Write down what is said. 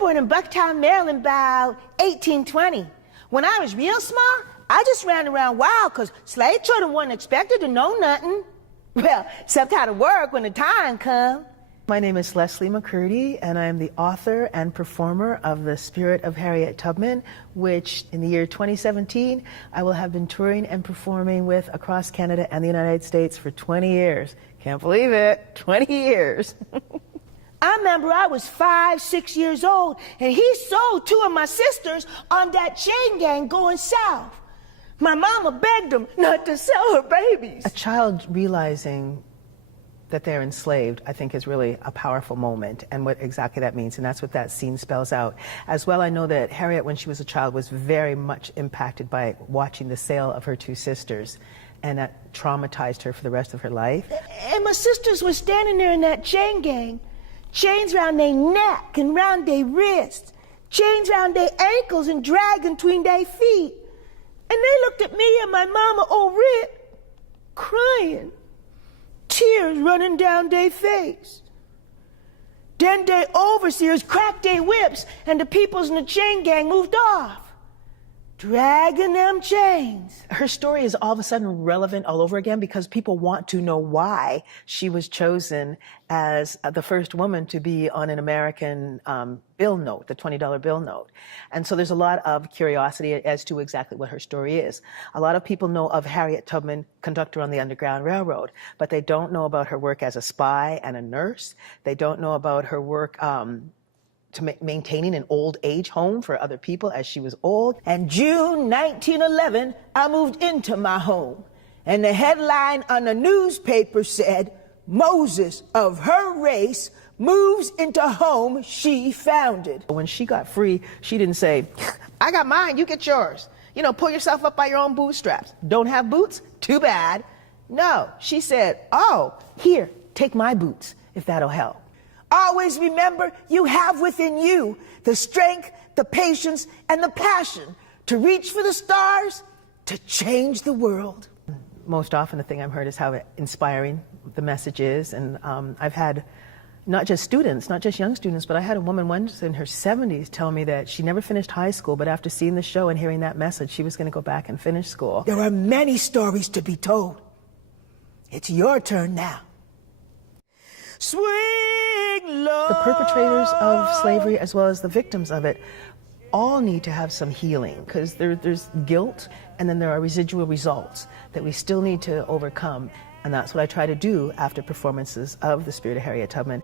born in Bucktown, Maryland about 1820. When I was real small, I just ran around wild because slave children weren't expected to know nothing. Well, except how to work when the time come. My name is Leslie McCurdy, and I'm the author and performer of The Spirit of Harriet Tubman, which in the year 2017, I will have been touring and performing with across Canada and the United States for 20 years. Can't believe it, 20 years. I remember I was 5, 6 years old, and he sold 2 of my sisters on that chain gang going south. My mama begged him not to sell her babies. A child realizing that they're enslaved, I think, is really a powerful moment, and what exactly that means, and that's what that scene spells out. As well, I know that Harriet, when she was a child, was very much impacted by watching the sale of her 2 sisters, and that traumatized her for the rest of her life. And my sisters were standing there in that chain gang, chains round their neck and round their wrists, chains round their ankles and dragging between their feet. And they looked at me and my mama, old Rip, crying, tears running down their face. Then their overseers cracked their whips and the peoples in the chain gang moved off, dragging them chains. Her story is all of a sudden relevant all over again because people want to know why she was chosen as the first woman to be on an American bill note, the $20 bill note. And so there's a lot of curiosity as to exactly what her story is. A lot of people know of Harriet Tubman, conductor on the Underground Railroad, but they don't know about her work as a spy and a nurse. They don't know about her work maintaining an old age home for other people as she was old. And June 1911, I moved into my home. And the headline on the newspaper said, "Moses of her race moves into home she founded." When she got free, she didn't say, "I got mine, you get yours. You know, pull yourself up by your own bootstraps. Don't have boots? Too bad." No, she said, "Oh, here, take my boots, if that'll help." Always remember, you have within you the strength, the patience, and the passion to reach for the stars, to change the world. Most often the thing I've heard is how inspiring the message is. And I've had not just students, not just young students, but I had a woman once in her 70s tell me that she never finished high school, but after seeing the show and hearing that message, she was going to go back and finish school. There are many stories to be told. It's your turn now. Swing low. The perpetrators of slavery, as well as the victims of it, all need to have some healing, because there's guilt, and then there are residual results that we still need to overcome. And that's what I try to do after performances of The Spirit of Harriet Tubman.